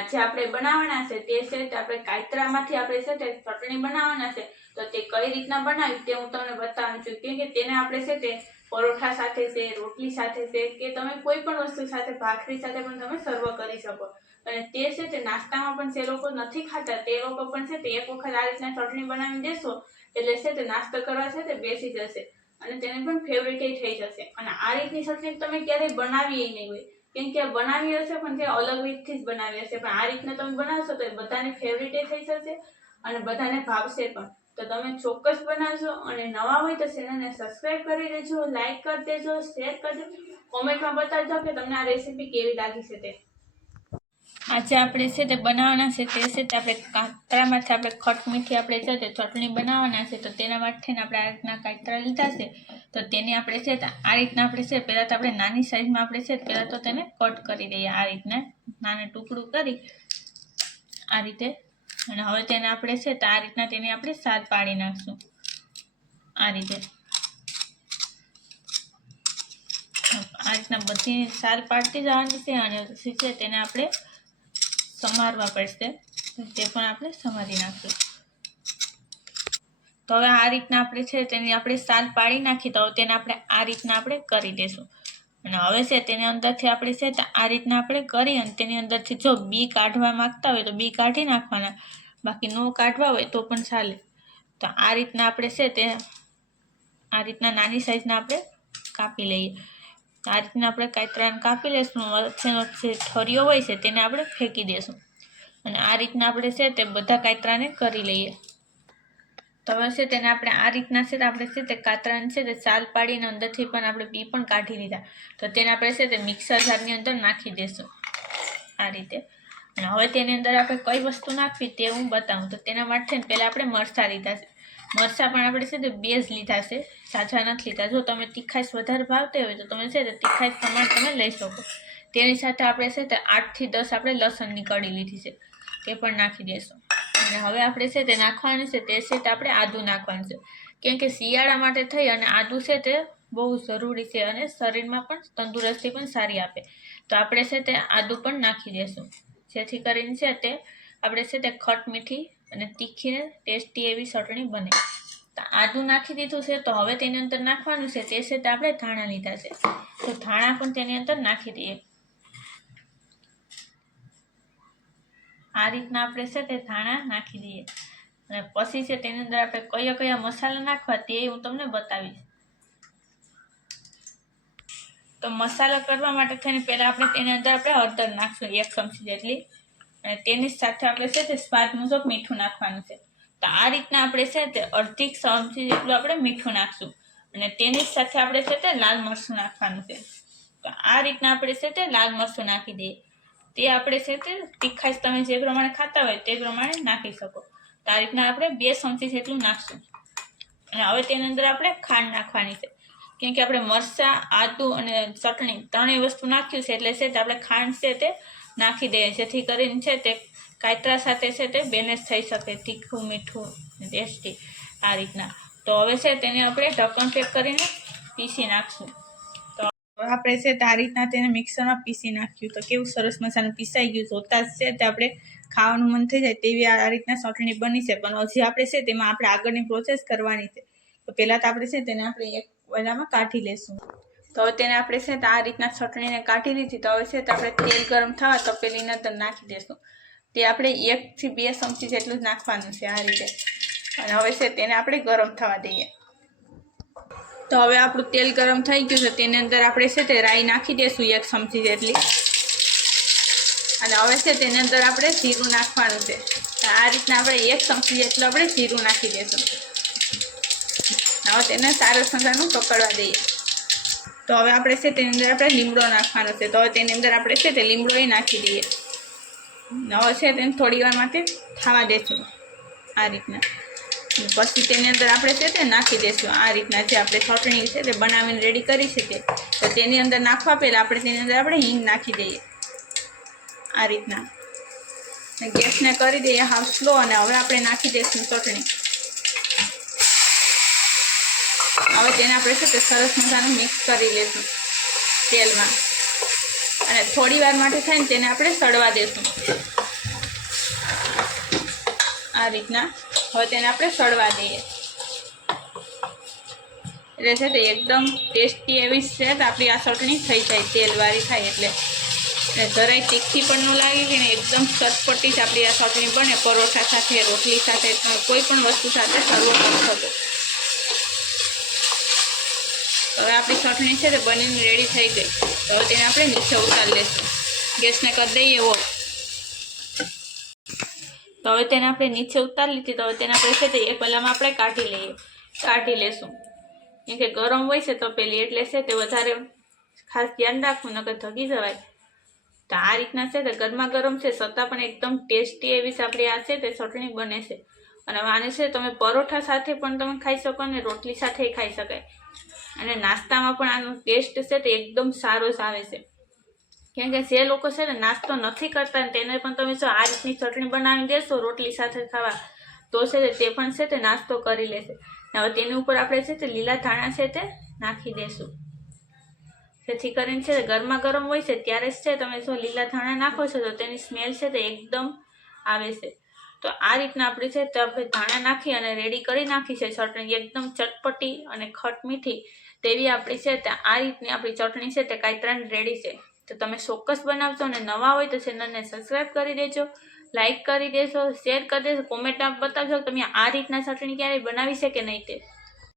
આજે આપણે બનાવવાના છે તે છે આપણે કાતરામાંથી આપણે છે તે ચટણી બનાવવાના છે। તો તે કઈ રીતના બનાવી તે હું તમને બતાવવાનું છું, કેમ કે તેને આપણે છે તે પરોઠા સાથે છે, રોટલી સાથે છે, કે તમે કોઈ પણ વસ્તુ સાથે, ભાખરી સાથે પણ તમે સર્વ કરી શકો। અને તે છે તે નાસ્તામાં પણ જે લોકો નથી ખાતા તે લોકો પણ છે તે એક વખત આ રીતના ચટણી બનાવીને દેશો એટલે છે તે નાસ્તો કરવા છે તે બેસી જશે અને તેને પણ ફેવરેટ થઈ જશે। અને આ રીતની ચટણી તમે ક્યારેય બનાવી નહીં હોય, કેમ કે બનાવી હશે પણ તે અલગ રીતથી જ બનાવી હશે, પણ આ રીતના તમે બનાવશો તો બધાને ફેવરેટ થઈ જશે અને બધાને ભાવશે પણ। તો તમે ચોક્કસ બનાવજો અને નવા હોય તો ચેનલને સબસ્ક્રાઇબ કરી દેજો, લાઈક કરી દેજો, શેર કરી દેજો, કોમેન્ટમાં બતાવજો કે તમને આ રેસીપી કેવી લાગી છે તે। આજે આપણે છે તે બનાવવાના છે તે છે તે આપણે કાતરામાંથી આપણે ખટ મીઠી આપણે છે તે ચટણી બનાવવાના છે। તો તેના માટે આપણે આ રીતના કાતરા લીધા છે, તો તેની આપણે છે આ રીતના આપણે છે પહેલાં તો આપણે નાની સાઈઝમાં આપણે છે પહેલાં તો તેને કટ કરી દઈએ, આ રીતના નાના ટુકડું કરી આ રીતે। અને હવે તેને આપણે છે તો આ રીતના તેની આપણે સાત પાડી નાખશું આ રીતે। આ રીતના બધી સાલ પાડતી જવાની છે અને પછી છે તેને આપણે સમારવા પડશે, તે પણ આપણે સમારી નાખીશું। તો હવે આ રીતના આપણે છે તેની આપણે સાલ પાડી નાખી, તો તેને આપણે આ રીતના આપણે કરી દઈશું। અને હવે છે તેની અંદરથી આપણે છે તો આ રીતના આપણે કરી અને તેની અંદરથી જો બી કાઢવા માંગતા હોય તો બી કાઢી નાખવાના, બાકી ન કાઢવા હોય તો પણ ચાલે। તો આ રીતના આપણે છે તે આ રીતના નાની સાઈઝના આપણે કાપી લઈએ। આ રીતના આપણે કાતરાને કાપી લઈશું, વચ્ચેનો જે ઠરિયો હોય છે તેને આપણે ફેંકી દઈશું અને આ રીતના આપણે છે તે બધા કાતરાને કરી લઈએ। તો હવે છે તેને આપણે આ રીતના છે આપણે છે તે કાતરાને છે તે સાલ પાડીને અંદરથી પણ આપણે બી પણ કાઢી લીધા, તો તેને આપણે છે તે મિક્સર જારની અંદર નાખી દઈશું આ રીતે। અને હવે તેની અંદર આપણે કઈ વસ્તુ નાખવી તે હું બતાવું। તો તેના માટે પહેલાં આપણે મરચાં લીધા છે, મરચાં પણ આપણે છે તે 2 જ લીધા છે, ઝાઝા નથી લીધા। જો તમે તીખાશ વધારે ભાવતી હોય તો તમે છે તે તીખાશ પ્રમાણે તમે લઈ શકો। તેની સાથે આપણે છે તે 8 થી 10 આપણે લસણની કળી લીધી છે, તે પણ નાખી દઈશું। અને હવે આપણે છે તે નાખવાનું છે તે છે તે આપણે આદું નાખવાનું છે, કેમ કે શિયાળા માટે થઈ અને આદું છે તે બહુ જરૂરી છે અને શરીરમાં પણ તંદુરસ્તી પણ સારી આપે। તો આપણે છે તે આદું પણ નાખી દઈશું, જેથી કરીને છે તે આપણે છે તે ખટ મીઠી અને તીખી ટેસ્ટી એવી ચટણી બને। તો આદું નાખી દીધું છે, તો હવે તેની અંદર નાખવાનું છે તે છે તે આપણે ધાણા લીધા છે, તો ધાણા પણ તેની અંદર નાખી દઈએ। આ રીતના આપણે છે તે ધાણા નાખી દઈએ અને પછી છે તેની અંદર આપણે કયા કયા મસાલા નાખવા તે હું તમને બતાવીશ। તો મસાલા કરવા માટે થઈને પહેલાં આપણે તેની અંદર આપણે હળદર નાખશું 1 ચમચી જેટલી, અને તેની સાથે આપણે છે તે સ્વાદ મુજબ મીઠું નાખવાનું છે। તો આ રીતના આપણે છે તે અડધી ચમચી જેટલું આપણે મીઠું નાખશું અને તેની સાથે આપણે છે તે લાલ મરચું નાખવાનું છે। તો આ રીતના આપણે છે તે લાલ મરચું નાખી દઈએ, તે આપણે છે તે તીખાશ તમે જે પ્રમાણે ખાતા હોય તે પ્રમાણે નાખી શકો। તો આ રીતના આપણે 2 ચમચી જેટલું નાખશું અને હવે તેની અંદર આપણે ખાંડ નાખવાની છે, કેમ કે આપણે મરચાં, આદું અને ચટણી ત્રણેય વસ્તુ નાખ્યું છે એટલે છે તે આપણે ખાંડ છે તે નાખી દઈએ, જેથી કરીને છે તે કાતરા સાથે છે તે બેલેન્સ થઈ શકે, તીખું મીઠું ટેસ્ટી આ રીતના। તો હવે છે તેને આપણે ઢક્કણ પેક કરીને પીસી નાખશું। તો આપણે છે તે આ રીતના તેને મિક્સરમાં પીસી નાખ્યું, તો કેવું સરસ મસાનું પીસાઈ ગયું, જોતા જ છે તે આપણે ખાવાનું મન થઈ જાય તેવી આ રીતના ચટણી બની છે। પણ હજી આપણે છે તેમાં આપણે આગળની પ્રોસેસ કરવાની છે। તો પહેલાં તો આપણે છે તેને આપણે એક વડામાં કાઢી લેશું। તો હવે તેને આપણે છે તે આ રીતના ચટણીને કાઢી લીધી, તો હવે છે તે આપણે તેલ ગરમ થવા તપેલીની અંદર નાખી દઈશું, તે આપણે 1 થી 2 ચમચી જેટલું જ નાખવાનું છે આ રીતે। અને હવે છે તેને આપણે ગરમ થવા દઈએ। તો હવે આપણું તેલ ગરમ થઈ ગયું છે, તેની અંદર આપણે છે તે રાઈ નાખી દઈશું 1 ચમચી જેટલી, અને હવે છે તેની અંદર આપણે જીરું નાખવાનું છે। આ રીતના આપણે 1 ચમચી જેટલું આપણે જીરું નાખી દઈશું। હવે તેને સારસ મજાનું પકડવા દઈએ। તો હવે આપણે છે તેની અંદર આપણે લીમડો નાખવાનો છે, તો હવે તેની અંદર આપણે છે તે લીમડો નાખી દઈએ। હવે છે તેને થોડી વાર માટે થવા દઈશું આ રીતના, પછી તેની અંદર આપણે છે તે નાખી દઈશું આ રીતના જે આપણે ચટણી છે તે બનાવીને રેડી કરી શકીએ। તો તેની અંદર નાખવા પહેલાં આપણે તેની અંદર આપણે હિંગ નાખી દઈએ આ રીતના, ગેસને કરી દઈએ હાવ સ્લો, અને હવે આપણે નાખી દઈશું ચટણી। હવે તેને આપણે છે તે સરસ મજાનું મિક્સ કરી લઈશું તેલમાં, અને થોડી વાર માટે થઈને તેને આપણે સડવા દઈશું। આ રીતના હવે તેને આપણે સળવા દઈએ. એટલે છે તે એકદમ ટેસ્ટી એવી છે તો આપણી આ ચટણી થઈ જાય, તેલવાળી થાય એટલે જરાય તીખી પણ ન લાગે કે એકદમ ચટપટી જ આપણી આ ચટણી બને. પરોઠા સાથે, રોટલી સાથે, કોઈ પણ વસ્તુ સાથે સર્વ કરી શકો. હવે આપણી ચટણી છે તે બનીને રેડી થઈ ગઈ. તો હવે તેને આપણે નીચે ઉતારી લઈશું. ગેસને કરી દઈએ એવો. તો હવે તેને આપણે નીચે ઉતારી લીધી. તો હવે તેને આપણે છે તે એક પેલામાં આપણે કાઢી લેશું. કેમ કે ગરમ હોય છે તો પેલી એટલે છે તે વધારે ખાસ ધ્યાન રાખવું, નકર ધગી જવાય. તો આ રીતના છે તે ગરમા ગરમ છે છતાં પણ એકદમ ટેસ્ટી એવી આપણી આ છે તે ચટણી બને છે. અને આને છે તમે પરોઠા સાથે પણ તમે ખાઈ શકો અને રોટલી સાથે ખાઈ શકાય. અને નાસ્તામાં પણ આનો ટેસ્ટ છે તે એકદમ સારો જ આવે છે. કેમ કે જે લોકો છે ને નાસ્તો નથી કરતા ને તેને પણ તમે જો આ રીતની ચટણી બનાવી દેશો રોટલી સાથે ખાવા તો છે તે પણ છે તે નાસ્તો કરી લેશે. હવે તેની ઉપર આપણે છે તે લીલા ધાણા છે તે નાખી દેશું. જેથી કરીને છે ગરમા ગરમ હોય છે ત્યારે જ છે તમે જો લીલા ધાણા નાખો છો તો તેની સ્મેલ છે તે એકદમ આવે છે. તો આ રીતના આપણી છે તો આપણે ધાણા નાખી અને રેડી કરી નાખી છે ચટણી એકદમ ચટપટી અને ખટ મીઠી તેવી આપણી છે તે આ રીતની આપણી ચટણી છે તે કાંઈ રેડી છે. તો તમે ચોક્કસ બનાવજો અને નવા હોય તો ચેનલને સબસ્ક્રાઈબ કરી દેજો, લાઇક કરી દેજો, શેર કરી દેજો, કોમેન્ટમાં બતાવજો તમે આ રીતના ચટણી ક્યારેય બનાવી છે કે નહીં તે.